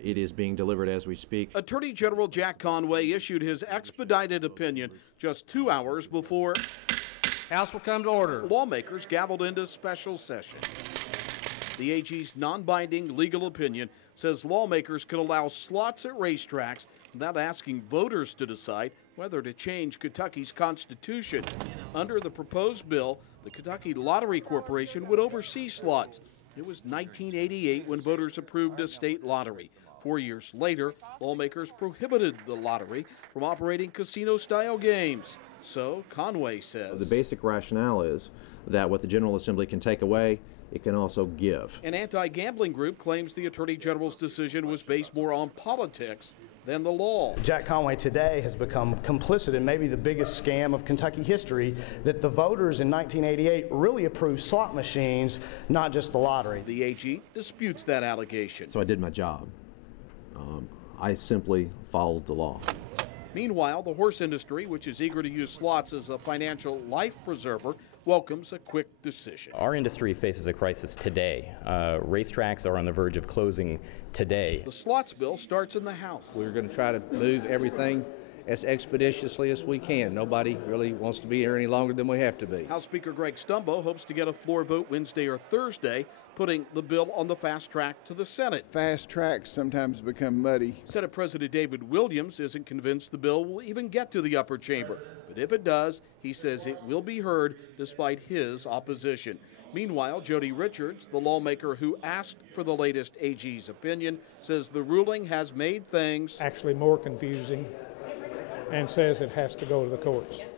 It is being delivered as we speak. Attorney General Jack Conway issued his expedited opinion just 2 hours before House will come to order. Lawmakers gavelled into special session. The AG's non-binding legal opinion says lawmakers could allow slots at racetracks without asking voters to decide whether to change Kentucky's constitution. Under the proposed bill, the Kentucky Lottery Corporation would oversee slots. It was 1988 when voters approved a state lottery. 4 years later, lawmakers prohibited the lottery from operating casino-style games. So, Conway says, the basic rationale is that what the General Assembly can take away, it can also give. An anti-gambling group claims the Attorney General's decision was based more on politics than the law. Jack Conway today has become complicit in maybe the biggest scam of Kentucky history, that the voters in 1988 really approved slot machines, not just the lottery. The AG disputes that allegation. So I did my job. I simply followed the law. Meanwhile, the horse industry, which is eager to use slots as a financial life preserver, welcomes a quick decision. Our industry faces a crisis today. Racetracks are on the verge of closing today. The slots bill starts in the House. We're going to try to move everything as expeditiously as we can. Nobody really wants to be here any longer than we have to be. House Speaker Greg Stumbo hopes to get a floor vote Wednesday or Thursday, putting the bill on the fast track to the Senate. Fast tracks sometimes become muddy. Senate President David Williams isn't convinced the bill will even get to the upper chamber. But if it does, he says it will be heard despite his opposition. Meanwhile, Jody Richards, the lawmaker who asked for the latest AG's opinion, says the ruling has made things actually more confusing and says it has to go to the courts.